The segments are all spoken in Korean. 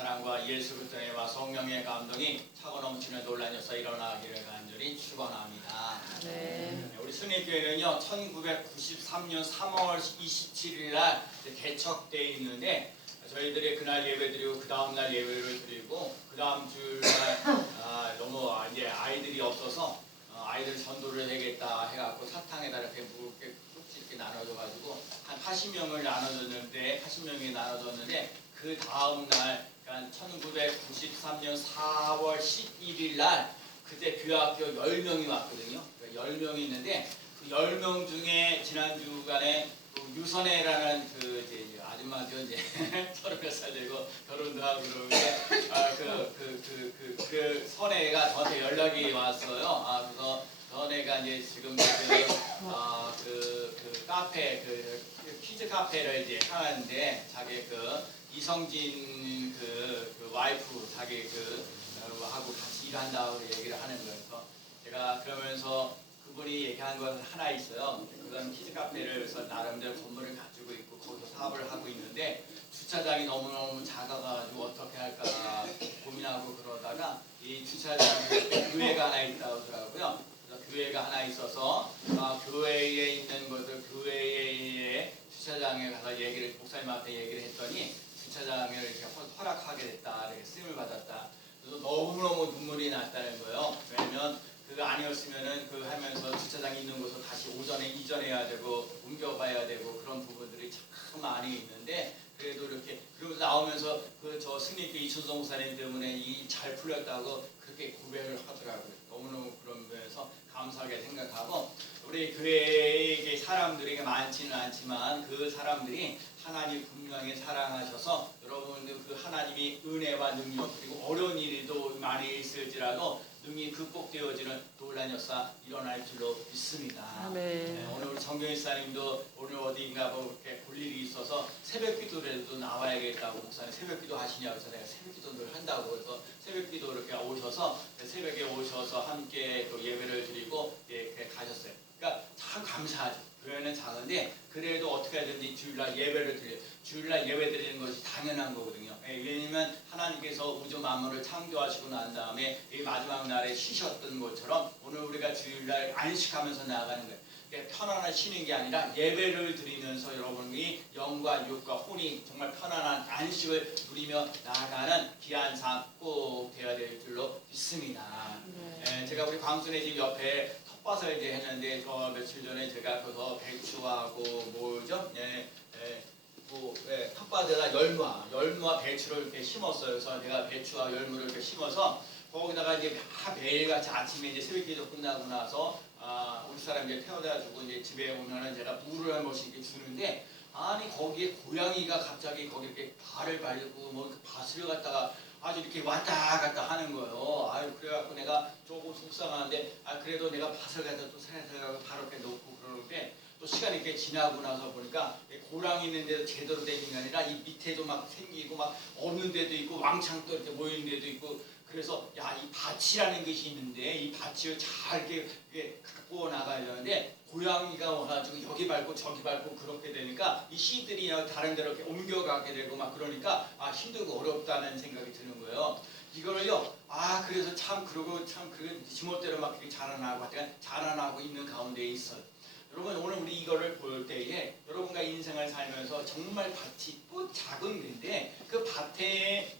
사랑과 예수 그리스도의 은혜와 성령의 감동이 차고 넘치는 놀라녀서 일어나기를 간절히 축원합니다. 네. 우리 순회교회는요 1993년 3월 27일 날 개척되어 있는데 저희들이 그날 예배드리고 그 다음 날 예배를 드리고 그 다음 주날 너무 이제 아이들이 없어서 아이들 전도를 해야겠다 해갖고 사탕에다 이렇게 묵게 이렇게 나눠줘가지고 한 80명을 나눠줬는데 80명이 나눠줬는데 그 다음 날 그러니까 1993년 4월 11일 날 그때 교학교 10명이 왔거든요. 10명이 있는데 그 10명 중에 지난주간에 유선혜라는 그 이제 아줌마도 이제 30몇 살 되고 결혼도 하고 그러는데 그 선혜가 저한테 연락이 왔어요. 그래서 선혜가 이제 지금 그 카페 퀴즈 카페를 이제 하는데 자기 이성진 그 와이프 자기 하고 같이 일한다고 얘기를 하는 거예요. 그래서 제가 그러면서 그분이 얘기한 건 하나 있어요. 그건 키즈 카페를 해서 나름대로 건물을 가지고 있고 거기서 사업을 하고 있는데 주차장이 너무너무 작아가지고 어떻게 할까 고민하고 그러다가 이 주차장에 교회가 하나 있다고 하더라고요. 그래서 교회가 하나 있어서 교회에 있는 것들 교회의 주차장에 가서 목사님한테 얘기를 했더니 주차장을 이렇게 허락하게 됐다, 이렇게 쓰임을 받았다. 그래서 너무너무 눈물이 났다는 거예요. 왜냐면 그거 아니었으면은 하면서 주차장이 있는 곳을 다시 오전에 이전해야 되고 옮겨가야 되고 그런 부분들이 참 많이 있는데 그래도 이렇게 그러면서 나오면서 저 승리교 이춘성 목사님 때문에 이 잘 풀렸다고 그렇게 고백을 하더라고요. 너무너무 그런 면에서 감사하게 생각하고 우리 교회에 사람들이 많지는 않지만 그 사람들이 하나님 분명히 사랑하셔서 여러분들 그 하나님이 은혜와 능력 그리고 어려운 일도 많이 있을지라도 능히 극복되어지는 놀란 역사 일어날 줄로 믿습니다. 네, 오늘 우리 정경희 사님도 오늘 어디인가 이렇게 볼 일이 있어서 새벽기도라도 나와야겠다고 목사님 새벽기도 하시냐고 해서 내가 새벽기도를 한다고 해서 새벽기도 이렇게 오셔서 새벽에 오셔서 함께 또 예배를 드리고 이렇게 가셨어요. 그러니까 참 감사하죠. 교회는 작은데 그래도 어떻게 하든지 주일날 예배를 드려요. 주일날 예배 드리는 것이 당연한 거거든요. 왜냐하면 하나님께서 우주 만물을 창조하시고 난 다음에 이 마지막 날에 쉬셨던 것처럼 오늘 우리가 주일날 안식하면서 나아가는 거예요. 편안한 쉬는 게 아니라 예배를 드리면서 여러분이 영과 육과 혼이 정말 편안한 안식을 누리며 나아가는 귀한 삶 꼭 되어야 될 줄로 믿습니다. 제가 우리 광순의 집 옆에 텃밭을 이제 했는데 며칠 전에 제가 거기서 배추하고 뭐죠? 텃밭에다 열무와 배추를 이렇게 심었어요. 그래서 내가 배추와 열무를 이렇게 심어서 거기다가 이제 매일같이 아침에 이제 새벽기도 끝나고 나서 우리 사람 이제 태워다 주고 이제 집에 오면은 제가 물을 한 번씩 이렇게 주는데 아니 거기에 고양이가 갑자기 거기 이렇게 발을 밟고 뭐 밭을 갖다가 아주 이렇게 왔다 갔다 하는 거예요. 그래갖고 내가 조금 속상한데 그래도 내가 밭을 갖다 또 생각해서 바로 이렇게 놓고 그러는데 또 시간이 이렇게 지나고 나서 보니까 고랑이 있는 데도 제대로 되는 게 아니라 이 밑에도 막 생기고 막 없는 데도 있고 왕창 또 이렇게 모이는 데도 있고 그래서 이 밭이라는 것이 있는데 이 밭을 잘 이렇게 갖고 나가야 되는데 고양이가 와가지고 여기 밟고 저기 밟고 그렇게 되니까 이 씨들이 다른 데로 이렇게 옮겨가게 되고 막 그러니까 힘들고 어렵다는 생각이 드는 거예요. 이거를요 그래서 참 그러고 참 그 지멋대로 막 자라나고 있는 가운데 있어요. 여러분 오늘 우리 이거를 볼 때에 여러분과 인생을 살면서 정말 밭이 작은 데인데 그 밭에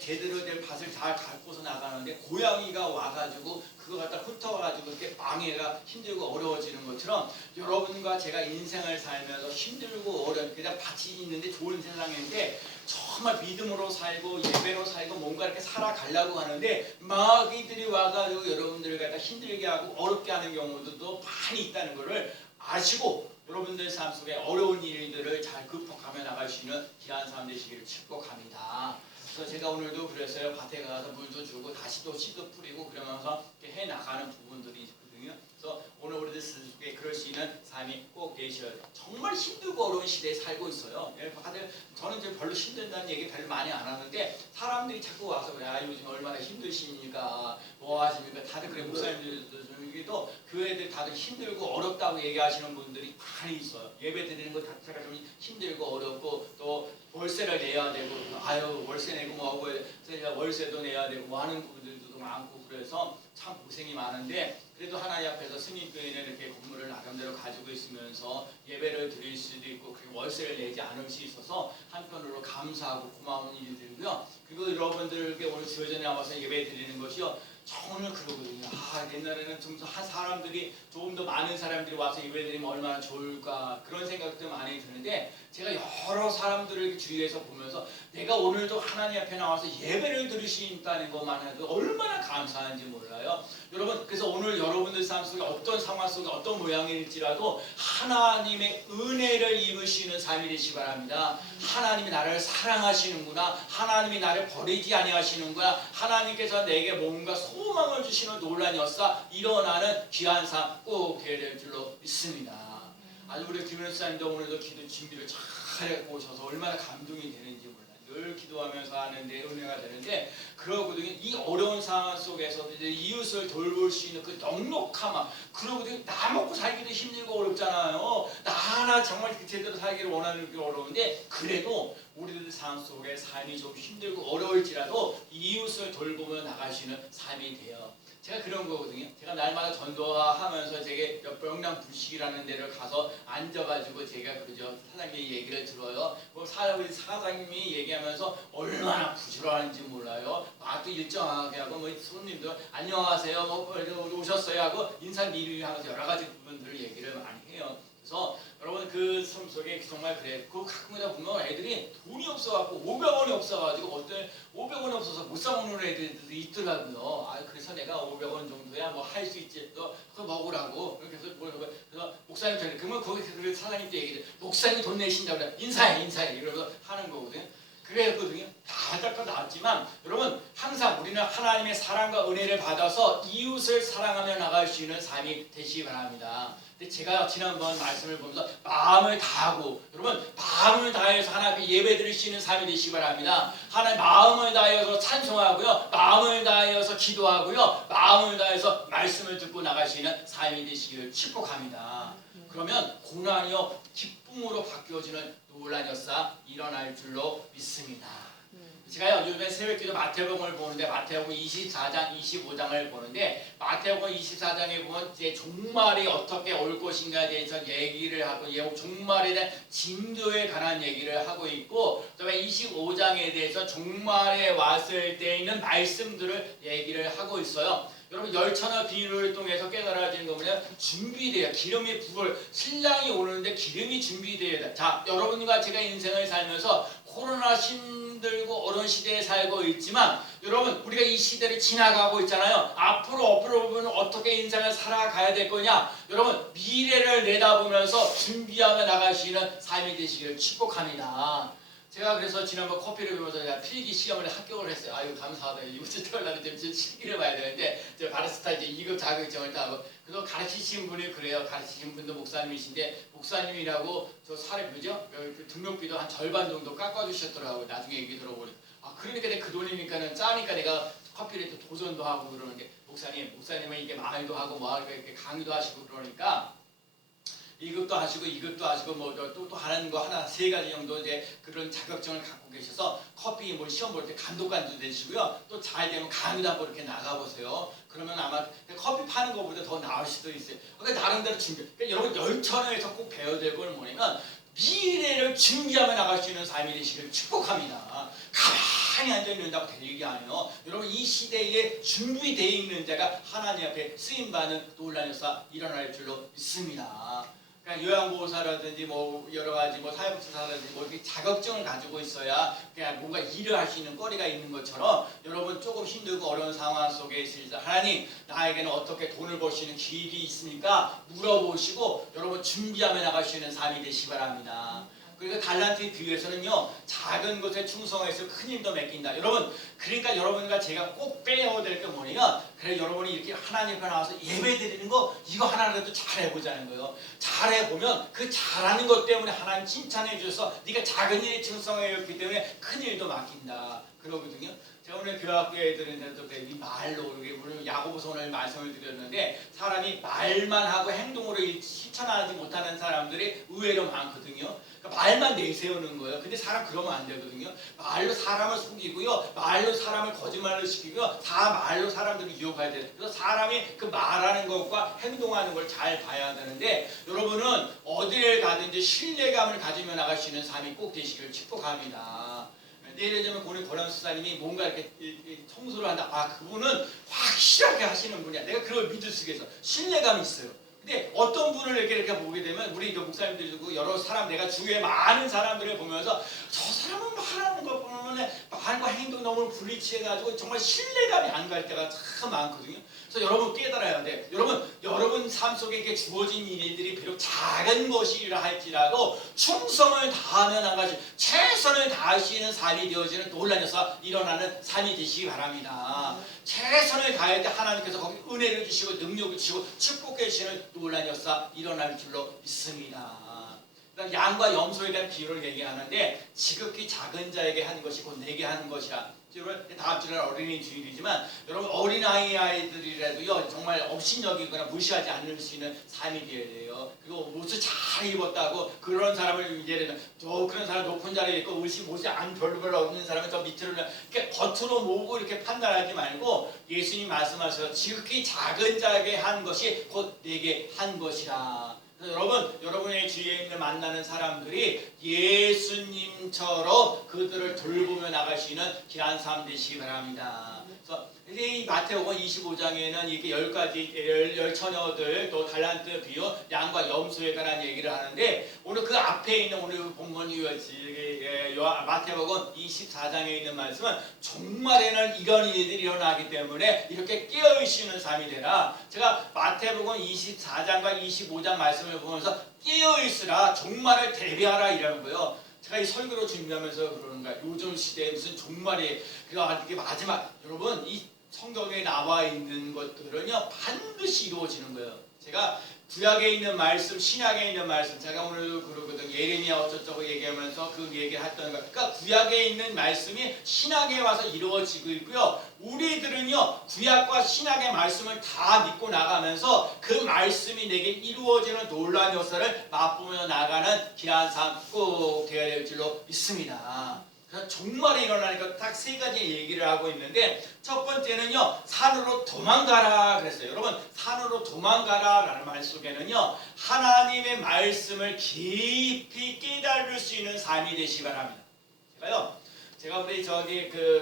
제대로 된 밭을 잘 갖고서 나가는데 고양이가 와가지고 그거 갖다 훑어가지고 이렇게 방해가 힘들고 어려워지는 것처럼 여러분과 제가 인생을 살면서 힘들고 어려운 그냥 밭이 있는데 좋은 세상인데 정말 믿음으로 살고 예배로 살고 뭔가 이렇게 살아가려고 하는데 막 이들이 와가지고 여러분들을 갖다 힘들게 하고 어렵게 하는 경우도 많이 있다는 것을 아시고 여러분들 삶 속에 어려운 일들을 잘 극복하며 나갈 수 있는 귀한 삶 되시기를 축복합니다. 그래서 제가 오늘도 그랬어요. 밭에 가서 물도 주고 다시 또 씨도 뿌리고 그러면서 이렇게 해나가는 부분들이 있거든요. 그래서 오늘 우리들 속에 그럴 수 있는 삶이 꼭 되셔야 돼요. 정말 힘들고 어려운 시대에 살고 있어요. 다들 저는 이제 별로 힘든다는 얘기 별로 많이 안 하는데 사람들이 자꾸 와서 그래 요즘 얼마나 힘드십니까? 뭐 하십니까? 다들 그래 목사님들도 교회들 다들 힘들고 어렵다고 얘기하시는 분들이 많이 있어요. 예배 드리는 것 자체가 좀 힘들고 어렵고 또 월세를 내야 되고 아유 월세 내고 뭐하고 월세도 내야 되고 뭐 하는 부분들도 많고 그래서 참 고생이 많은데 그래도 하나님 앞에서 스님교회는 이렇게 건물을 나름대로 가지고 있으면서 예배를 드릴 수도 있고 그리고 월세를 내지 않을 수 있어서 한편으로 감사하고 고마운 일들이고요. 그리고 여러분들께 오늘 주여전에 나와서 예배 드리는 것이요. 정말 그러거든요. 옛날에는 좀 사람들이 조금 더 많은 사람들이 와서 예배드리면 얼마나 좋을까 그런 생각도 많이 드는데 제가 여러 사람들을 주위에서 보면서 내가 오늘도 하나님 앞에 나와서 예배를 드리신다는 것만 해도 얼마나 감사한지 몰라요. 여러분 그래서 오늘 여러분들 삶 속에 어떤 상황 속에 어떤 모양일지라도 하나님의 은혜를 입으시는 삶이 되시기 바랍니다. 하나님이 나를 사랑하시는구나. 하나님이 나를 버리지 아니하시는구나. 하나님께서 내게 뭔가 소망을 주시는 놀란 역사 일어나는 귀한 삶 꼭 되어야 될 줄로 믿습니다. 아주 우리 김현수님도 오늘도 기도 준비를 잘 오셔서 얼마나 감동이 되는지 몰라요. 늘 기도하면서 하는데 은혜가 되는데 그러거든요. 이 어려운 상황 속에서도 이제 이웃을 돌볼 수 있는 그 넉넉함 그러거든요. 나 먹고 살기도 힘들고 어렵잖아요. 나 하나 정말 제대로 살기를 원하는 게 어려운데 그래도 우리들 삶 속에 삶이 좀 힘들고 어려울지라도 이웃을 돌보며 나가시는 삶이 돼요. 제가 그런 거거든요. 제가 날마다 전도하면서 제게 명랑불식이라는 데를 가서 앉아가지고 제가 그러죠. 사장님 얘기를 들어요. 우리 사장님이 얘기하면서 얼마나 부지런한지 몰라요. 말도 일정하게 하고 뭐 손님들 안녕하세요. 뭐 오셨어요 하고 인사 미리 하면서 여러 가지 부분들을 얘기를 많이 해요. 그래서 여러분 그 삶 속에 정말 그래. 그 가끔가다 보면 애들이 돈이 없어갖고 500원이 없어가지고 어떤 500원이 없어서 못 사먹는 애들도 있더라고요. 그래서 내가 500원 정도야 뭐 할 수 있지. 그거 먹으라고. 그래서 목사님 전에 그러면 거기 그 사장님도 얘기해. 목사님 돈 내신다고 그래. 인사해. 이러면서 하는 거거든요. 그랬거든요. 다 안타까 나왔지만 여러분 항상 우리는 하나님의 사랑과 은혜를 받아서 이웃을 사랑하며 나갈 수 있는 삶이 되시기 바랍니다. 근데 제가 지난번 말씀을 보면서 마음을 다하고 여러분 마음을 다해서 하나님께 예배 드릴 수 있는 삶이 되시기 바랍니다. 하나님 마음을 다해서 찬송하고요. 마음을 다해서 기도하고요. 마음을 다해서 말씀을 듣고 나가시는 삶이 되시기를 축복합니다. 그러면 고난이요 기쁨으로 바뀌어지는 놀란 역사 일어날 줄로 믿습니다. 제가 요즘에 새벽기도 마태복음을 보는데 마태복음 24장, 25장을 보는데 마태복음 24장에 보면 이제 종말이 어떻게 올 것인가에 대해서 얘기를 하고 종말에 대한 징조에 관한 얘기를 하고 있고 그다음에 25장에 대해서 종말에 왔을 때 있는 말씀들을 얘기를 하고 있어요. 여러분 열차나 비유를 통해서 깨달아지는 거 뭐냐? 준비돼요. 기름이 부을 신랑이 오는데 기름이 준비돼야 돼. 자, 여러분과 제가 인생을 살면서 코로나 힘들고 어려운 시대에 살고 있지만 여러분 우리가 이 시대를 지나가고 있잖아요. 앞으로 보면 어떻게 인생을 살아가야 될 거냐? 여러분 미래를 내다보면서 준비하며 나가시는 삶이 되시기를 축복합니다. 제가 그래서 지난번 커피를 배우면서 제가 필기 시험을 합격을 했어요. 아유 감사하다. 이것을 들어가면 좀 실기를 봐야 되는데 제가 바리스타 이제 2급 자격증을 따고 그래서 가르치신 분이 그래요. 가르치신 분도 목사님이신데 목사님이라고 저 사례 뭐죠? 그 등록비도 한 절반 정도 깎아주셨더라고요. 나중에 얘기 들어보니 그러니까 내가 그 돈이니까는 짜니까 내가 커피를 또 도전도 하고 그러는데 목사님은 이게 말도 하고 뭐 이렇게 강의도 하시고 그러니까. 이것도 하시고 뭐 또 하는 거 하나 3가지 정도 이제 그런 자격증을 갖고 계셔서 커피 뭐 시험 볼 때 감독관도 되시고요. 또 잘 되면 강의도 한번 이렇게 나가보세요. 그러면 아마 커피 파는 것보다 더 나을 수도 있어요. 그러니까 나름대로 준비. 그러니까 여러분 열천에서 꼭 배워야 될 걸 뭐냐면 미래를 준비하며 나갈 수 있는 삶이 되시길 축복합니다. 가만히 앉아있는다고 될 일이 아니에요. 여러분 이 시대에 준비되어 있는 자가 하나님 앞에 쓰임받는 놀라운 역사 일어날 줄로 믿습니다. 그러니까 요양보호사라든지 뭐 여러 가지 뭐 사회복지사라든지 뭐 이렇게 자격증을 가지고 있어야 그냥 뭔가 일을 할 수 있는 거리가 있는 것처럼 여러분 조금 힘들고 어려운 상황 속에 있을 때 하나님 나에게는 어떻게 돈을 벌 수 있는 길이 있습니까? 물어보시고 여러분 준비하며 나갈 수 있는 삶이 되시기 바랍니다. 그리고 달란트의 비유에서는요 작은 것에 충성해서 큰 힘도 맡긴다. 여러분 그러니까 여러분과 제가 꼭 빼야 될 게 뭐냐면 그래 여러분이 이렇게 하나님 앞에 나와서 예배 드리는 거 이거 하나라도 잘해보자는 거예요. 잘해보면 그 잘하는 것 때문에 하나님 칭찬해 주셔서 네가 작은 일에 충성했기 때문에 큰 일도 맡긴다. 그러거든요. 제가 오늘 교학교에 들은데도 이 말로 우리 야고보서 오늘 말씀을 드렸는데 사람이 말만 하고 행동으로 실천하지 못하는 사람들이 의외로 많거든요. 그러니까 말만 내세우는 거예요. 근데 사람 그러면 안 되거든요. 말로 사람을 속이고요, 말로 사람을 거짓말을 시키고요, 말로 사람들을 유혹해야 돼요. 그래서 사람이 그 말하는 것과 행동하는 걸 잘 봐야 되는데 여러분은 어디를 가든지 신뢰감을 가지며 나가시는 삶이 꼭 되시길 축복합니다. 예를 들면 오늘 고란 수사님이 뭔가 이렇게 청소를 한다. 그분은 확실하게 하시는 분이야. 내가 그걸 믿을 수가 있어. 신뢰감이 있어요. 근데 어떤 분을 이렇게 보게 되면 우리 목사님들이고 여러 사람, 내가 주위에 많은 사람들을 보면서 저 사람은 말하는 것 보면 말과 행동 너무 불일치해가지고 정말 신뢰감이 안 갈 때가 참 많거든요. 그래서 여러분 깨달아야 돼. 여러분 삶 속에 이렇게 주어진 일들이 비록 작은 것이라 할지라도 충성을 다하며 나가시, 최선을 다하시는 삶이 되어지는 놀라운 역사 일어나는 삶이 되시기 바랍니다. 최선을 다할 때 하나님께서 거기 은혜를 주시고 능력을 주시고 축복해 주시는 놀라운 역사 일어날 줄로 믿습니다. 양과 염소에 대한 비유를 얘기하는데 지극히 작은 자에게 하는 것이 곧 내게 하는 것이라. 다음 주는 어린이 주일이지만 여러분 아이들이라도요 정말 업신여기거나 무시하지 않을 수 있는 삶이 되어야 돼요. 그리고 옷을 잘 입었다고 그런 사람을 예를 들면 그런 사람 높은 자리에 있고 옷이 안 별로 없는 사람은 저 밑으로 이렇게 겉으로 보고 이렇게 판단하지 말고 예수님 말씀하셔서 지극히 작은 자에게 한 것이 곧 내게 한 것이라. 여러분의 주위에 만나는 사람들이 예수님처럼 그들을 돌보며 나가시는 귀한 삶 되시기 바랍니다. 그래서 이 마태복음 25장에는 이렇게 10가지 열 처녀들 또 달란트 비유 양과 염소에 관한 얘기를 하는데 오늘 그 앞에 있는 오늘 본문이 마태복음 24장에 있는 말씀은 종말에는 이런 일들이 일어나기 때문에 이렇게 깨어있는 삶이 되라. 제가 마태복음 24장과 25장 말씀을 보면서 깨어있으라, 종말을 대비하라 이라는 거예요. 제가 이 설교로 준비하면서 그러는가, 요즘 시대에 무슨 종말이 이게 마지막, 여러분 이 성경에 나와 있는 것들은요 반드시 이루어지는 거예요. 제가 구약에 있는 말씀, 신약에 있는 말씀, 제가 오늘 그러거든 예레미야 어쩌고 얘기하면서 그 얘기를 했던 거. 그러니까 구약에 있는 말씀이 신약에 와서 이루어지고 있고요. 우리들은요 구약과 신약의 말씀을 다 믿고 나가면서 그 말씀이 내게 이루어지는 놀라운 역사를 맛보며 나가는 귀한 삶 꼭 되어야 될 줄로 믿습니다. 종말이 일어나니까 딱 3가지 얘기를 하고 있는데 첫 번째는요 산으로 도망가라 그랬어요. 여러분 산으로 도망가라 라는 말 속에는요 하나님의 말씀을 깊이 깨달을 수 있는 삶이 되시기 바랍니다. 제가 우리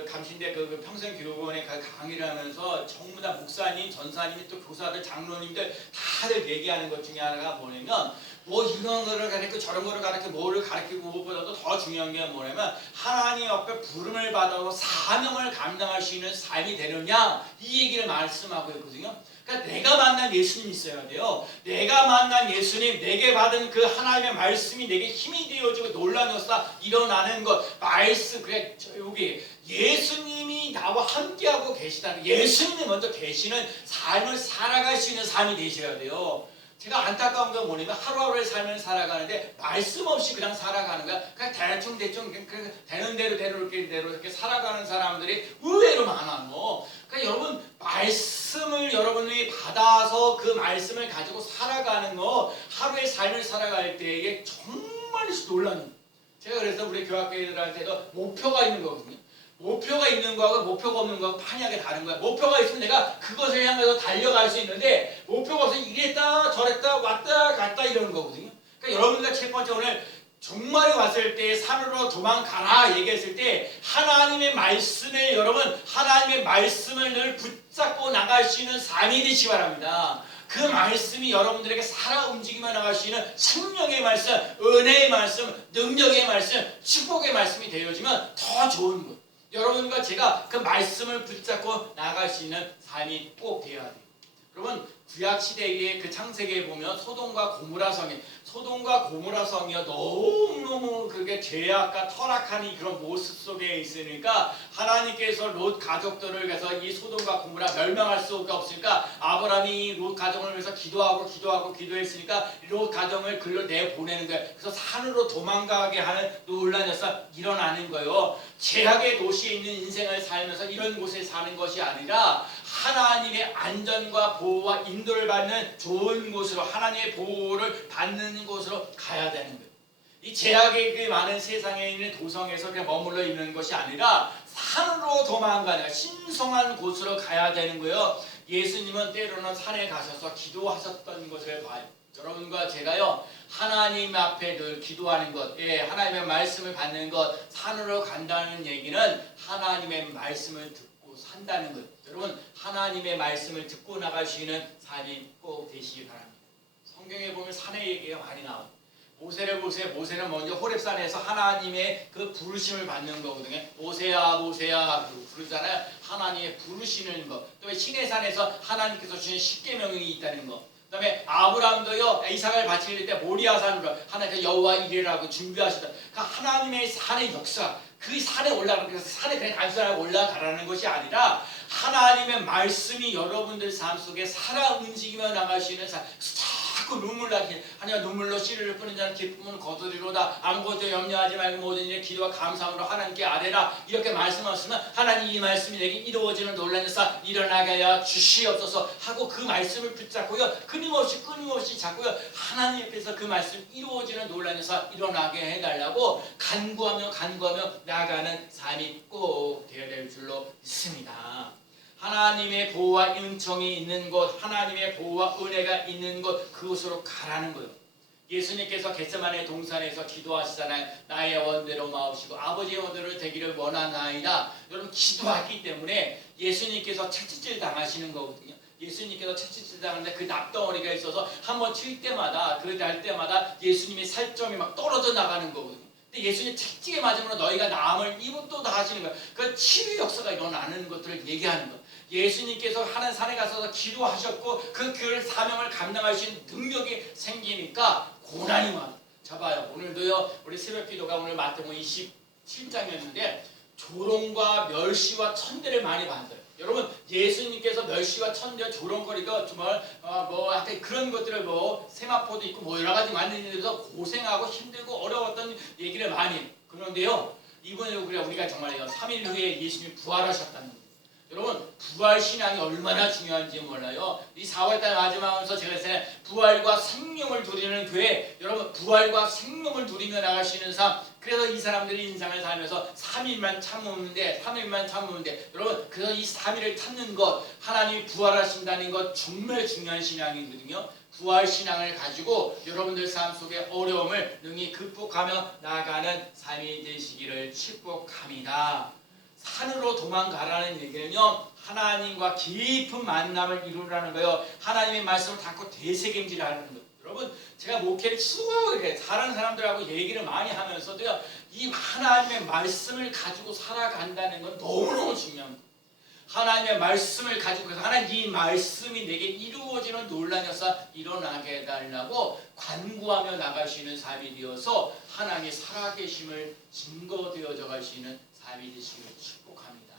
감신대 평생교육원에 강의를 하면서 전부 다 목사님, 전사님, 또 교사들, 장로님들 다들 얘기하는 것 중에 하나가 뭐냐면 이런 거를 가르치고 저런 거를 가르치고 뭐를 가르치고 무엇보다도 더 중요한 게 뭐냐면 하나님 앞에 부름을 받아서 사명을 감당할 수 있는 삶이 되느냐 이 얘기를 말씀하고 있거든요. 그러니까 내가 만난 예수님이 있어야 돼요. 내가 만난 예수님, 내게 받은 그 하나님의 말씀이 내게 힘이 되어지고 놀라운 역사 일어나는 것, 말씀, 여기 예수님이 나와 함께하고 계시다는, 예수님이 먼저 계시는 삶을 살아갈 수 있는 삶이 되셔야 돼요. 제가 안타까운 건 뭐냐면 하루하루의 삶을 살아가는데 말씀 없이 그냥 살아가는 거야. 그냥 대충 되는 대로 이렇게 살아가는 사람들이 의외로 많아요. 그러니까 여러분 말씀을 여러분이 받아서 그 말씀을 가지고 살아가는 거, 하루의 삶을 살아갈 때에 정말 놀라운. 제가 그래서 우리 교학교애들한테도 목표가 있는 거거든요. 목표가 있는 거하고 목표가 없는 거하고 판이하게 다른 거야. 목표가 있으면 내가 그것을 향해서 달려갈 수 있는데 목표가 없으면 이랬다 저랬다 왔다 갔다 이러는 거거든요. 그러니까 여러분들과 첫 번째 오늘 종말이 왔을 때 산으로 도망가라 얘기했을 때 하나님의 말씀을 여러분 하나님의 말씀을 늘 붙잡고 나갈 수 있는 삶이 되시기 바랍니다. 그 말씀이 여러분들에게 살아 움직이며 나갈 수 있는 생명의 말씀, 은혜의 말씀, 능력의 말씀, 축복의 말씀이 되어지면 더 좋은 것. 여러분과 제가 그 말씀을 붙잡고 나갈 수 있는 삶이 꼭 되어야 돼요. 여러분 구약 시대의 그 창세기에 보면 소돔과 고모라 성이요 너무너무 그게 죄악과 타락한 그런 모습 속에 있으니까 하나님께서 롯 가족들을 위해서 이 소돔과 고모라 멸망할 수가 없으니까 아브라함이 롯 가정을 위해서 기도했으니까 롯 가정을 글로 내보내는 거예요. 그래서 산으로 도망가게 하는 놀라운 역사 일어나는 거예요. 죄악의 도시에 있는 인생을 살면서 이런 곳에 사는 것이 아니라 하나님의 안전과 보호와 인도를 받는 좋은 곳으로 하나님의 보호를 받는 곳으로 가야 되는 거예요. 이 죄악의 그 많은 세상에 있는 도성에서 그냥 머물러 있는 것이 아니라 산으로 도망가는 신성한 곳으로 가야 되는 거예요. 예수님은 때로는 산에 가셔서 기도하셨던 것을 봐요. 여러분과 제가요 하나님 앞에 늘 기도하는 것, 하나님의 말씀을 받는 것, 산으로 간다는 얘기는 하나님의 말씀을 듣고 산다는 것. 여러분 하나님의 말씀을 듣고 나가시는 삶이 꼭 되시기 바랍니다. 성경에 보면 산의 얘기가 많이 나와요. 모세를 보세요. 모세는 먼저 호렙산에서 하나님의 그 부르심을 받는 거거든요. 모세야 모세야 부르잖아요. 하나님의 부르시는 것. 또 시내산에서 하나님께서 주신 십계명이 있다는 것. 그 다음에 아브라함도요 이삭을 바칠 때 모리아산으로 하나님께서 여호와 이레라고 준비하셨다. 그러니까 하나님의 산의 역사, 그 산에 올라가는 그래서 산에 그냥 단순하게 올라가라는 것이 아니라 하나님의 말씀이 여러분들 삶 속에 살아 움직이며 나가시는 삶. 자꾸 눈물 나게 하나님 눈물로 씨를 뿌는 자는 기쁨은 거두리로다. 아무것도 염려하지 말고 모든 일에 기도와 감사함으로 하나님께 아뢰라. 이렇게 말씀하시면 하나님 이 말씀이 내게 이루어지는 놀라운 역사 일어나게 하여 주시옵소서 하고 그 말씀을 붙잡고요 끊임없이 잡고요 하나님 앞에서 그 말씀 이루어지는 놀라운 역사 일어나게 해달라고 간구하며 나아가는 삶이 꼭 되어야 될 줄로 믿습니다. 하나님의 보호와 은총이 있는 곳, 하나님의 보호와 은혜가 있는 곳, 그곳으로 가라는 거예요. 예수님께서 겟세마네 동산에서 기도하시잖아요. 나의 원대로 마옵시고 아버지의 원대로 되기를 원하나이다. 여러분 기도했기 때문에 예수님께서 채찍질 당하시는 거거든요. 예수님께서 채찍질 당하는데 그 납덩어리가 있어서 한번 칠 때마다 날 때마다 예수님의 살점이 막 떨어져 나가는 거거든요. 근데 예수님 채찍에 맞으므로 너희가 나음을 이것도 다 하시는 거예요. 그 치유 역사가 일어나는 것들을 얘기하는 거예요. 예수님께서 하는 산에 가서 기도하셨고 그 사명을 감당할 수 있는 능력이 생기니까 고난이 많아. 자 봐요. 오늘도요 우리 새벽기도가 오늘 마태복음 27장이었는데 조롱과 멸시와 천대를 많이 받아요. 여러분 예수님께서 멸시와 천대 조롱거리가 정말 약간 그런 것들을 세마포도 있고 여러 가지 만드는 데서 고생하고 힘들고 어려웠던 얘기를 많이 해요. 그런데요 이번에 우리가 정말 3일 후에 예수님이 부활하셨다는 거예요. 여러분 부활 신앙이 얼마나 중요한지 몰라요. 이 4월달 마지막으로서 제가 했어요. 부활과 생명을 누리는 교회. 여러분 부활과 생명을 누리며 나가시는 삶. 그래서 이 사람들이 인생을 살면서 3일만 참으는데 여러분 그래서 이 3일을 참는 것 하나님이 부활하신다는 것 정말 중요한 신앙이거든요. 부활 신앙을 가지고 여러분들 삶 속에 어려움을 능히 극복하며 나아가는 삶이 되시기를 축복합니다. 산으로 도망가라는 얘기는요 하나님과 깊은 만남을 이루라는 거예요. 하나님의 말씀을 닫고 되새김질하는 거예요. 여러분 제가 목회를 수고하게 다른 사람들하고 얘기를 많이 하면서도요 이 하나님의 말씀을 가지고 살아간다는 건 너무너무 중요합니다. 하나님의 말씀을 가지고 하나님 이 말씀이 내게 이루어지는 놀라운 역사 일어나게 해달라고 간구하며 나가시는 삶이 되어서 하나님의 살아계심을 증거되어져 가시는 삶이 되시기를 축복합니다.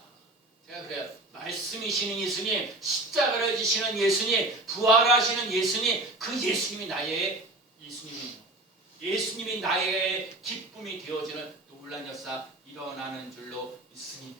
제가 그래요. 말씀이시는 예수님, 십자가를 지시는 예수님, 부활하시는 예수님, 그 예수님이 나의 예수님이에요. 예수님이 나의 기쁨이 되어지는 놀라운 역사 일어나는 줄로 믿습니다.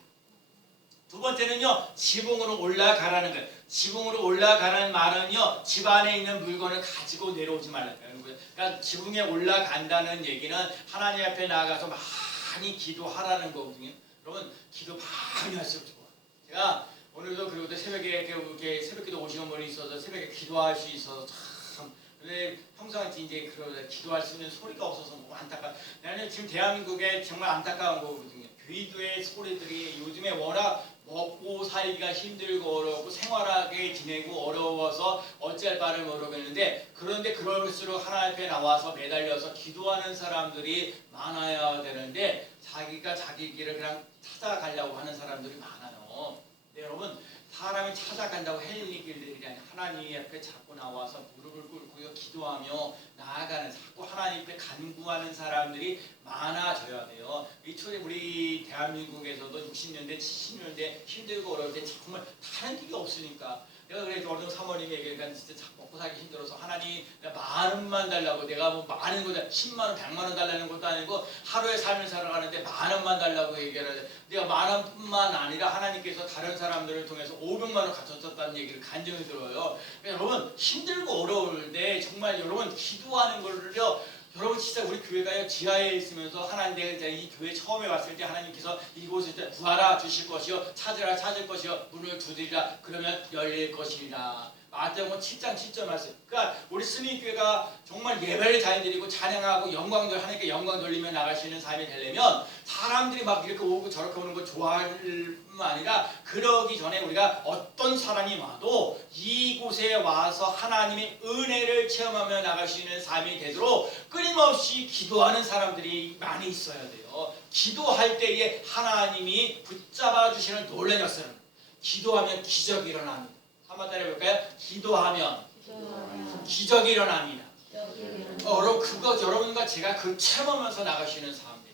두 번째는요 지붕으로 올라가라는 거예요. 지붕으로 올라가라는 말은요 집 안에 있는 물건을 가지고 내려오지 말라는 거예요. 그러니까 지붕에 올라간다는 얘기는 하나님 앞에 나가서 많이 기도하라는 거거든요. 여러분 기도 많이 하시고 좋아요. 제가 오늘도 그리고 새벽에 이렇게 새벽기도 오시는 분이 있어서 새벽에 기도할 수 있어서 참 근데 평소에 이제 기도할 수 있는 소리가 없어서 너무 안타까워. 나는 지금 대한민국에 정말 안타까운 거거든요. 교회의 소리들이 요즘에 워낙 먹고 살기가 힘들고 어렵고 생활하게 지내고 어려워서 어쩔 바를 모르겠는데 그런데 그럴수록 하나님 앞에 나와서 매달려서 기도하는 사람들이 많아야 되는데 자기가 자기 길을 그냥 찾아가려고 하는 사람들이 많아요. 네, 여러분 사람이 찾아간다고 할 일이 아니라 하나님 앞에 자꾸 나와서 무릎을 꿇고 기도하며 나아가는 자꾸 하나님 앞에 간구하는 사람들이 많아져야 돼요. 이 초에 우리 대한민국에서도 60년대, 70년대 힘들고 어려울 때 정말 다른 길이 없으니까 내가 그래 어느 사모님에게 진짜 먹고 살기 힘들어서 하나님 내가 10,000원만 달라고 내가 뭐 많은 거 10만 원, 100만 원 달라는 것도 아니고 하루에 삶을 살아가는데 10,000원만 달라고 얘기를 해. 내가 10,000원뿐만 아니라 하나님께서 다른 사람들을 통해서 500만 원 갖춰줬다는 얘기를 간증이 들어요. 그러니까 여러분 힘들고 어려울 때 정말 여러분 기도하는 걸요. 여러분 진짜 우리 교회가요 지하에 있으면서 하나님 내가 이 교회 처음에 왔을 때 하나님께서 이곳에 구하라 주실 것이요 찾으라 찾을 것이요 문을 두드리라 그러면 열릴 것이라. 마태복음 7장 7절 말씀. 그러니까 우리 스님교회가 정말 예배를 잘 드리고 찬양하고 영광 하나님께 영광 돌리며 나가시는 삶이 되려면 사람들이 막 이렇게 오고 저렇게 오는 거 좋아할 뿐만 아니라 그러기 전에 우리가 어떤 사람이 와도 이곳에 와서 하나님의 은혜를 체험하며 나가시는 삶이 되도록 끊임없이 기도하는 사람들이 많이 있어야 돼요. 기도할 때에 하나님이 붙잡아 주시는 놀라운 역사는 기도하면 기적이 일어납니다. 한번 따라해볼까요? 기도하면 기적이 일어납니다. 여러분과 제가 그 체험하면서 나가시는 사람들.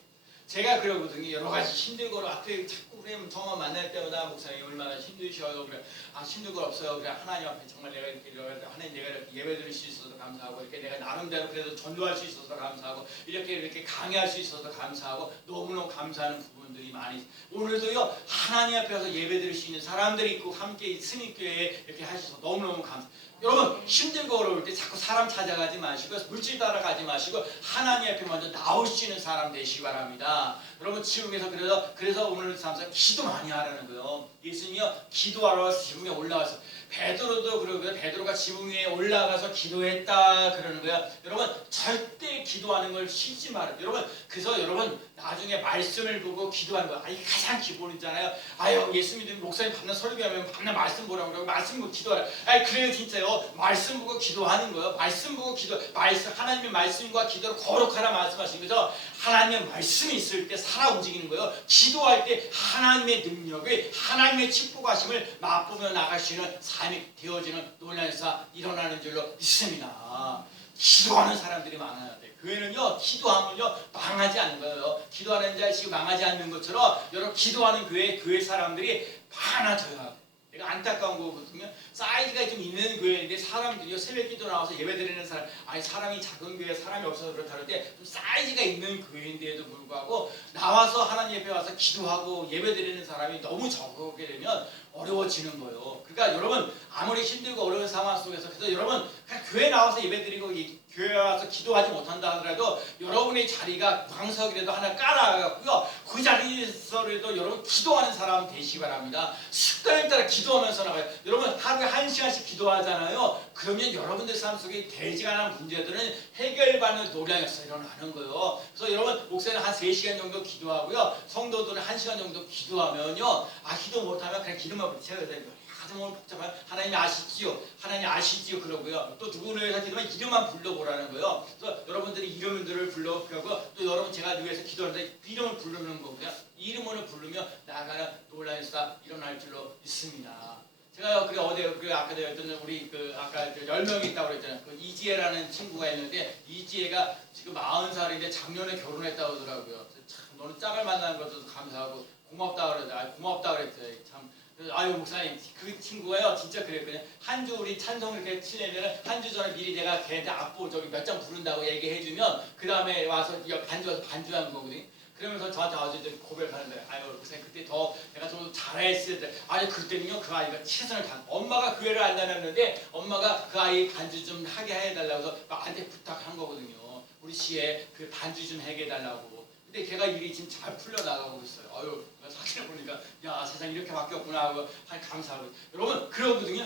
제가 그러거든요. 여러 가지 힘들고 앞에 자꾸 그러면 정말 만날 때마다 목사님 얼마나 힘드셔요. 그래 힘든 거 없어요. 그래 하나님 앞에 정말 내가 이렇게 하나님 내가 이렇게 예배 드릴 수 있어서 감사하고 이렇게 내가 나름대로 그래도 전도할 수 있어서 감사하고 이렇게 강의할 수 있어서 감사하고 너무너무 감사하는 부분들이 많이. 오늘도요 하나님 앞에서 예배 드릴 수 있는 사람들이 있고 함께 스님교회에 이렇게 하셔서 너무너무 감사. 여러분 힘들고 어려울 때 자꾸 사람 찾아가지 마시고 물질 따라가지 마시고 하나님 앞에 먼저 나올 수 있는 사람 되시기 바랍니다. 여러분 지붕에서 그래서 오늘 삶에서 기도 많이 하라는 거예요. 예수님이요 기도하러 지붕에 올라가서 베드로도 그러고요. 베드로가 지붕 위에 올라가서 기도했다 그러는 거야. 여러분 절대 기도하는 걸 쉬지 말아요. 여러분 그래서 여러분 나중에 말씀을 보고 기도하는 거 아니 가장 기본이잖아요. 아유 예수 믿으면 목사님 밤낮 설교하면 밤낮 말씀 보라고 그러고 말씀 보고 기도하라. 아니 그래요 진짜요. 말씀 보고 기도하는 거예요. 말씀 보고 기도 말씀 하나님의 말씀과 기도를 거룩하라 말씀하신 거죠. 하나님의 말씀이 있을 때 살아 움직이는 거예요. 기도할 때 하나님의 능력을 하나님의 축복하심을 맛보며 나가시는 삶이 되어지는 놀라운 역사 일어나는 줄로 믿습니다. 기도하는 사람들이 많아야 돼. 교회는요 기도하면요 망하지 않는 거예요. 기도하는 자식이 망하지 않는 것처럼 여러분 기도하는 교회 사람들이 많아져야 돼. 내가 안타까운 거거든요. 사이즈가 좀 있는 교회인데 사람들이요 새벽기도 나와서 예배드리는 사람 아니 사람이 작은 교회 사람이 없어서 그렇다 할 때 좀 사이즈가 있는 교회인데도 불구하고 나와서 하나님 옆에 와서 기도하고 예배드리는 사람이 너무 적게 되면 어려워지는 거예요. 그러니까 여러분 아무리 힘들고 어려운 상황 속에서 그래서 여러분 그냥 교회 나와서 예배드리고 교회 와서 기도하지 못한다 하더라도 여러분의 자리가 방석이라도 하나 깔아갖고요 그 자리에서라도 여러분 기도하는 사람 되시기 바랍니다. 습관에 따라 기도하면서 나가요. 여러분 하루에 1시간씩 기도하잖아요. 그러면 여러분들 삶 속에 되지 않은 문제들은 해결받는 놀라운 역사가 일어나는 거예요. 그래서 여러분 목사는 한 3시간 정도 기도하고요 성도들은 1시간 정도 기도하면요 기도 못하면 그냥 기도만 붙여야 돼요. 너무 복잡한 하나님 아시지요? 하나님 아시지요? 그러고요. 또 누구를 위해서 기도하면 이름만 불러보라는 거예요. 그래서 여러분들이 이름들을 불러보고 또 여러분 제가 위해서 기도하는데 이름을 부르는 거고요. 이름을 부르며 나아가는 놀라운 역사가 일어날 줄로 믿습니다. 제가 아까도 했던 우리 아까 10명이 있다고 그랬잖아요. 이지혜라는 친구가 있는데 이지혜가 지금 40살인데 작년에 결혼했다고 하더라고요. 참 너는 짝을 만나는 것도 감사하고 고맙다 그랬더니 고맙다 그랬더니 참. 아유 목사님 그 친구가요 진짜 그랬거든요. 한 주 우리 찬송 이렇게 치려면 한 주 전에 미리 내가 걔한테 악보 저기 몇 장 부른다고 얘기해주면 그 다음에 와서 반주 와서 반주하는 거거든요. 그러면서 저한테 어제 고백하는 거예요. 아유 목사님 그때 더 내가 좀 잘했을 때 아니 그때는요 그 아이가 최선을 다 엄마가 교회를 안 다녔는데 엄마가 그 아이 반주 좀 하게 해달라고 해서 나한테 부탁한 거거든요. 우리 시에 그 반주 좀 하게 해달라고. 근데 걔가 일이 지금 잘 풀려나가고 있어요. 아유, 사진을 보니까 야 세상 이렇게 바뀌었구나 하고 감사하고. 여러분 그러거든요.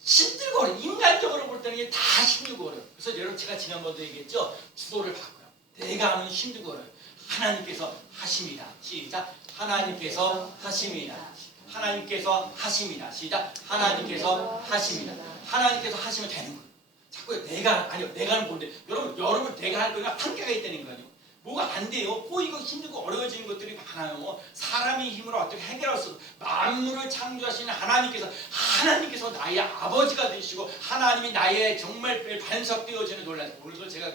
힘들고 어려워. 인간적으로 볼 때는 다 힘들고 어려워요. 그래서 여러분 제가 지난번도 얘기했죠. 주도를 바꿔요. 내가 하면 힘들고 어려워요. 하나님께서 하십니다. 시작. 하나님께서 하십니다. 하나님께서 하십니다. 시작. 하나님께서 하십니다. 하나님께서 하시면 되는 거예요. 자꾸 내가 아니요. 내가는 뭔데? 여러분 내가 할 거가 한계가 있다는 거예요. 뭐가 안 돼요. 꼬이고 힘들고 어려워지는 것들이 많아요. 사람의 힘으로 어떻게 해결할 수 없어. 만물을 창조하시는 하나님께서 나의 아버지가 되시고 하나님이 나의 정말 반석되어지는 놀란. 오늘도 제가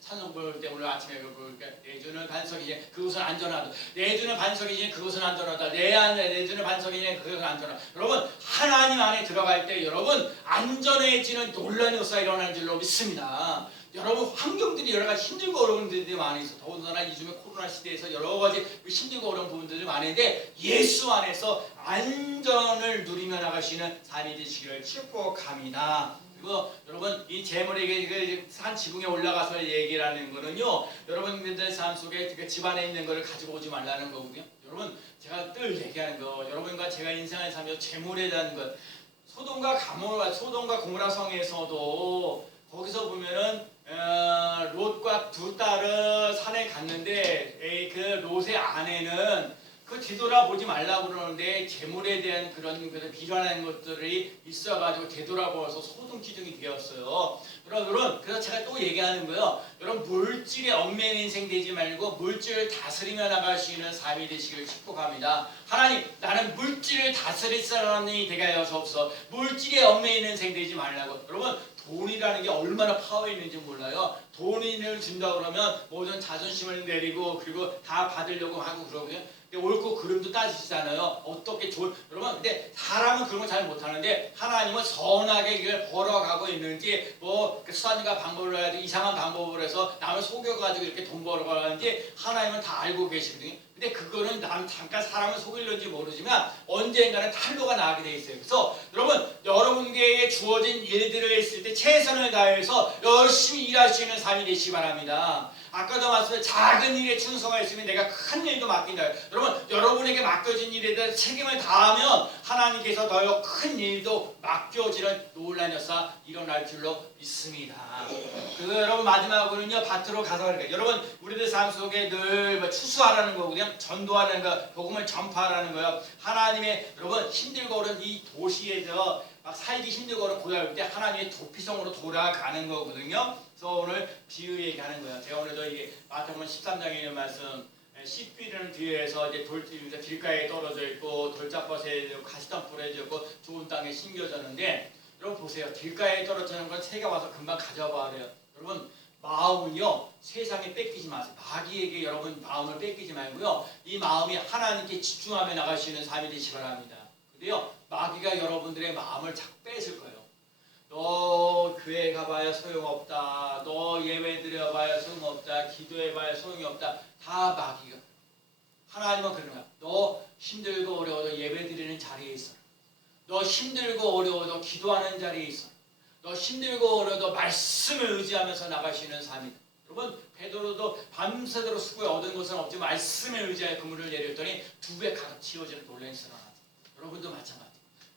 찬송 볼 때 오늘 아침에 보니까 내 주는 반석이니 그것은 안전하다. 내 주는 반석이니 그것은 안전하다. 내 주는 반석이니 그것은 안전하다. 여러분 하나님 안에 들어갈 때 여러분 안전해지는 놀라운 역사가 일어나는 줄로 믿습니다. 여러분 환경들이 여러 가지 힘들고 어려운 부분들이 많이 있어. 더군다나 요즘에 코로나 시대에서 여러 가지 힘들고 어려운 부분들이 많은데 예수 안에서 안전을 누리며 나갈 수 있는 삶이 되시기를 축복합니다. 그리고 여러분 이 재물에게 산 지붕에 올라가서 얘기를 하는 거는요, 여러분들 삶 속에 집안에 있는 거를 가지고 오지 말라는 거거든요. 여러분 제가 늘 얘기하는 거, 여러분과 제가 인생을 살면서 재물에 대한 것, 소돔과 고모라 성에서도 거기서 보면은 롯과 두 딸은 산에 갔는데 그 롯의 아내는 그 뒤돌아보지 말라고 그러는데 재물에 대한 그런 비관하는 것들이 있어가지고 되돌아보아서 소동 기둥이 되었어요. 그래서 제가 또 얘기하는 거예요. 여러분 물질에 얽매인 인생 되지 말고 물질을 다스리며 나갈 수 있는 삶이 되시길 축복합니다. 하나님 나는 물질을 다스릴 사람이 되게 하여서 물질에 얽매이는 인생 되지 말라고. 여러분 돈이라는 게 얼마나 파워 있는지 몰라요. 돈을 준다 그러면 모든 자존심을 내리고 그리고 다 받으려고 하고 그러고요. 옳고 그름도 따지시잖아요. 어떻게 여러분 근데 사람은 그런 거 잘 못하는데 하나님은 선하게 이걸 벌어가고 있는지 수단과 방법을 해야지 이상한 방법을 해서 남을 속여가지고 이렇게 돈 벌어가는지 하나님은 다 알고 계시거든요. 근데 그거는 잠깐 사람을 속이려는지 모르지만 언젠가는 탄로가 나게 돼 있어요. 그래서 여러분에게 주어진 일들을 했을 때 최선을 다해서 열심히 일할 수 있는 삶이 되시기 바랍니다. 아까도 말씀드린 작은 일에 충성하였으면 내가 큰 일도 맡긴다. 여러분 여러분에게 맡겨진 일에 대한 책임을 다하면 하나님께서 더 큰 일도 맡겨지는 놀라운 역사 일어날 줄로 믿습니다. 여러분 마지막으로는요 밭으로 가서 그러니까 여러분 우리들 삶 속에 늘 추수하라는 거거든요. 전도하는 거, 복음을 전파하라는 거예요. 하나님의 여러분 힘들고 어려운 이 도시에서 막 살기 힘들고 어려운 고달플 때 하나님의 도피성으로 돌아가는 거거든요. 그래서 오늘 비유 얘기하는 거예요. 제가 오늘도 이게 마태복음 13장에 있는 말씀, 씨뿌리는 뒤에서 이제 길가에 떨어져 있고 돌짝밭에 가시덤 뿌려져 있고 좋은 땅에 심겨졌는데, 여러분 보세요. 길가에 떨어지는 건 새가 와서 금방 가져와 버려요. 여러분 마음은요 세상에 뺏기지 마세요. 마귀에게 여러분 마음을 뺏기지 말고요. 이 마음이 하나님께 집중하며 나갈 수 있는 삶이 되시기 바랍니다. 근데요 마귀가 여러분들의 마음을 자꾸 뺏을 거예요. 너 교회 가봐야 소용없다. 너 예배 드려봐야 소용없다. 기도해봐야 소용이 없다. 다 마귀가. 하나님은 그러는 거야. 너 힘들고 어려워도 예배 드리는 자리에 있어. 너 힘들고 어려워도 기도하는 자리에 있어. 너 힘들고 어려워도 말씀을 의지하면서 나갈 수 있는 삶이다. 여러분 베드로도 밤새도록 수고에 얻은 것은 없지만 말씀을 의지하여 그물을 내렸더니 2배 가득 채워지는 놀라운 사람. 여러분도 마찬가지.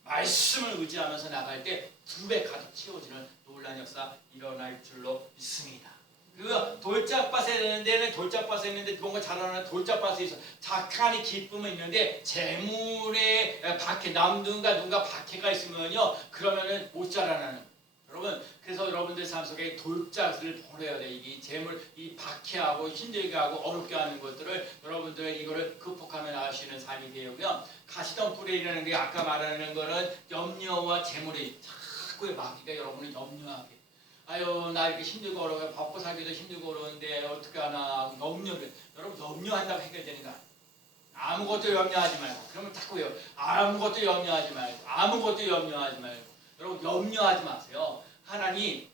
말씀을 의지하면서 나갈 때 2배 가득 채워지는 놀라운 역사 일어날 줄로 믿습니다. 그 돌짝밭에 있는데 돌짝밭에 있는데 뭔가 자라나는 돌짝밭에 있어. 착한 기쁨은 있는데 재물에 박해 누군가 박해가 있으면요 그러면은 못 자라나는. 여러분 그래서 여러분들 삶 속에 돌짝을 버려야 돼. 이 재물 이 박해하고 힘들게 하고 어렵게 하는 것들을 여러분들 이거를 극복하며 나갈 수 있는 삶이 되고요. 가시덤 뿌리라는 게 아까 말하는 거는 염려와 재물이 자꾸 마귀가 여러분을 염려하게. 아유 나 이렇게 힘들고 어려워 먹고 살기도 힘들고 어려운데 어떻게 하나 염려를. 여러분 염려한다고 해결되는 거 아니에요. 아무것도 염려하지 말고. 그러면 자꾸요 아무것도 염려하지 말고. 여러분 염려하지 마세요. 하나님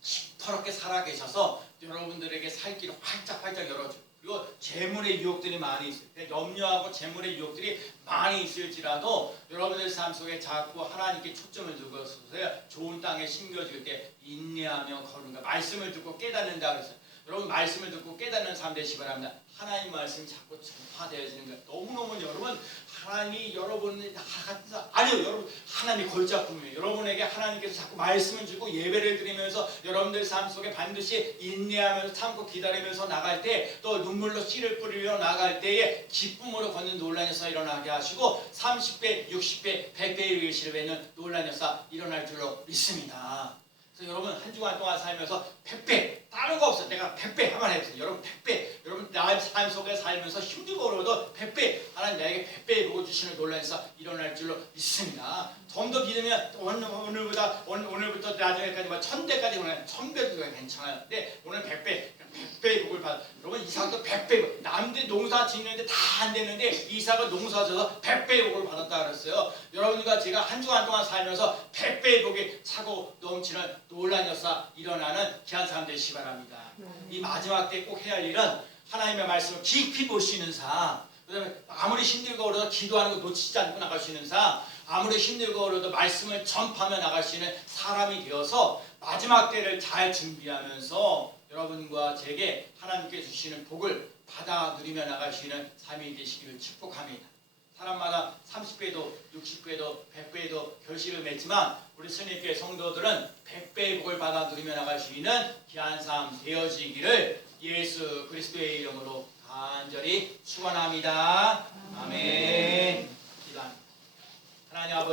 시퍼렇게 살아계셔서 여러분들에게 살 길을 활짝활짝 열어줘요. 그리고 재물의 유혹들이 많이 있어요. 염려하고 재물의 유혹들이 많이 있을지라도 여러분들 삶 속에 자꾸 하나님께 초점을 두고서 좋은 땅에 심겨질 때 인내하며 걸는가. 말씀을 듣고 깨닫는다 그랬어요. 여러분 말씀을 듣고 깨닫는 삶 되시기 바랍니다. 하나님 말씀이 자꾸 전파되어지는 거예요. 너무너무 여러분 하나님이 여러분이 아니요 여러분 하나님이 골짜품이에요. 여러분에게 하나님께서 자꾸 말씀을 주고 예배를 드리면서 여러분들 삶 속에 반드시 인내하면서 참고 기다리면서 나갈 때 또 눈물로 씨를 뿌리며 나갈 때에 기쁨으로 걷는 놀라운 역사 일어나게 하시고 30배, 60배, 100배에 이르시는 놀라운 역사 일어날 줄로 믿습니다. 그래서 여러분 한 주간 동안 살면서 100배 다른 거 없어. 내가 100배 한번 해보세요. 여러분 100배. 여러분 나의 삶 속에 살면서 힘들고 어려워도 100배 하나님 나에게 100배 복을 주시는 놀라운 역사 일어날 줄로 믿습니다. 좀 더 믿으면 오늘부터 나중에까지 1000배까지 오면 1000배도 괜찮아요. 근데 오늘 100배 복을 받아. 여러분 이삭도 100배. 남들 농사 짓는데 다 안 되는데 이삭은 농사 져서 100배 복을 받았다 그랬어요. 여러분과 제가 한 주간 동안 살면서 100배 복이 차고 넘치는 놀라운 역사 일어나는 귀한 사람 되시기 바랍니다. 이 마지막 때 꼭 해야 할 일은 하나님의 말씀을 깊이 보시는 삶. 그다음에 아무리 힘들고 어려도 기도하는 거 놓치지 않고 나갈 수 있는 삶. 아무리 힘들고 어려도 말씀을 전파하며 나갈 수 있는 사람이 되어서 마지막 때를 잘 준비하면서 여러분과 제게 하나님께 주시는 복을 받아 누리며 나갈 수 있는 삶이 되시기를 축복합니다. 사람마다 30배도 60배도 100배도 결실을 맺지만 우리 스님교회 성도들은 100배의 복을 받아 누리며 나갈 수 있는 귀한 삶 되어지기를 예수 그리스도의 이름으로 간절히 축원합니다. 아멘. 기도합니다. 하나님 아버지